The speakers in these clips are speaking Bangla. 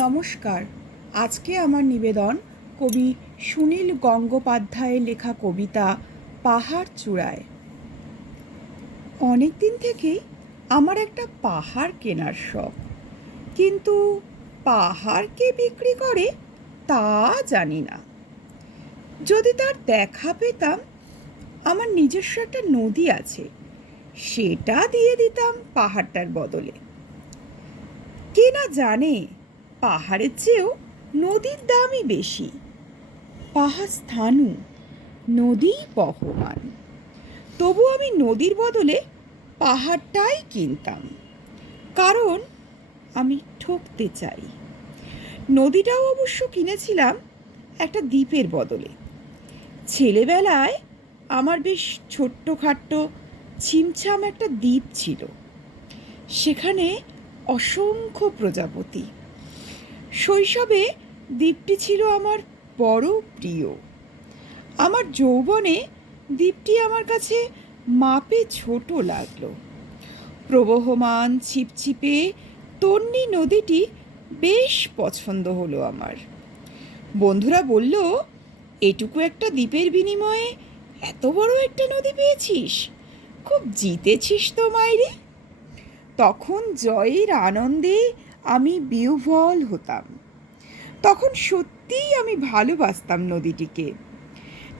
নমস্কার। আজকে আমার নিবেদন কবি সুনীল গঙ্গোপাধ্যায়ের লেখা কবিতা পাহাড় চূড়ায়। অনেক দিন থেকেই আমার একটা পাহাড় কেনার শখ, কিন্তু পাহাড় কে বিক্রি করে তা জানি না। যদি তার দেখা পেতাম, আমার নিজস্ব একটা নদী আছে, সেটা দিয়ে দিতাম পাহাড়টার বদলে। কে না জানে পাহাড়ের চেয়েও নদীর দামই বেশি। পাহাড় স্থাণু, নদী বহমান। তবু আমি নদীর বদলে পাহাড়টাই কিনতাম, কারণ আমি ঠকতে চাই। নদীটাও অবশ্য কিনেছিলাম একটা দ্বীপের বদলে। ছেলেবেলায় আমার বেশ ছোট্টখাট্ট ছিমছাম একটা দ্বীপ ছিল, সেখানে অসংখ্য প্রজাপতি। শৈশবে দ্বীপটি ছিল আমার বড় প্রিয়। আমার যৌবনে দ্বীপটি আমার কাছে মাপে ছোট লাগলো। প্রবহমান ছিপছিপে তন্বী নদীটি বেশ পছন্দ হলো আমার। বন্ধুরা বলল, এটুকু একটা দ্বীপের বিনিময়ে এত বড় একটা নদী পেয়েছিস, খুব জিতেছিস তো মাইরি। তখন জয়ের আনন্দে আমি বিহ্বল হতাম। তখন সত্যিই আমি ভালোবাসতাম নদীটিকে।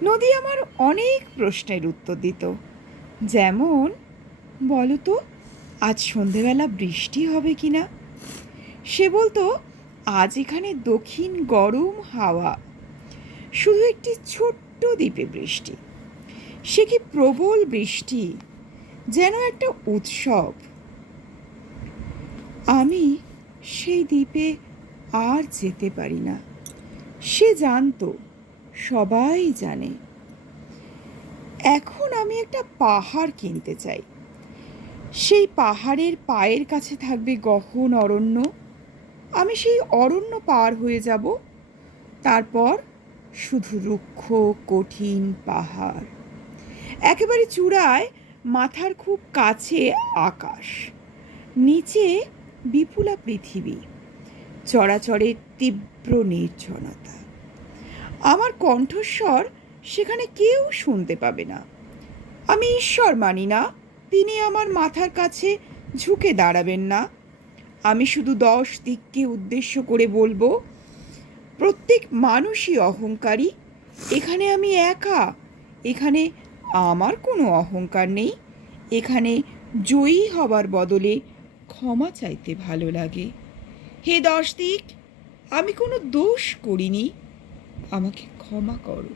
নদী আমার অনেক প্রশ্নের উত্তর দিত, যেমন, বলো তো আজ সন্ধেবেলা বৃষ্টি হবে কি না। সে বলতো, আজ এখানে দক্ষিণ গরম হাওয়া, শুধু একটি ছোট্ট দ্বীপে বৃষ্টি। সে কি প্রবল বৃষ্টি, যেন একটা উৎসব। আমি সেই দ্বীপে আর যেতে পারি না। সে জানতো, সবাই জানে। এখন আমি একটা পাহাড় কিনতে চাই। সেই পাহাড়ের পায়ের কাছে থাকবে গহন অরণ্য। আমি সেই অরণ্য পার হয়ে যাব, তারপর শুধু রুক্ষ কঠিন পাহাড়। একেবারে চূড়ায় মাথার খুব কাছে আকাশ, নিচে বিপুলা পৃথিবী, চরাচরের তীব্র নির্জনতা। আমার কণ্ঠস্বর সেখানে কেউ শুনতে পাবে না। আমি ঈশ্বর মানি না, তিনি আমার মাথার কাছে ঝুঁকে দাঁড়াবেন না। আমি শুধু 10 দিককে উদ্দেশ্য করে বলবো, প্রত্যেক মানুষই অহংকারী। এখানে আমি একা, এখানে আমার কোনো অহংকার নেই। এখানে জয়ী হবার বদলে ক্ষমা চাইতে ভালো লাগে। হে 10 দিক, আমি কোনো দোষ করিনি, আমাকে ক্ষমা করো।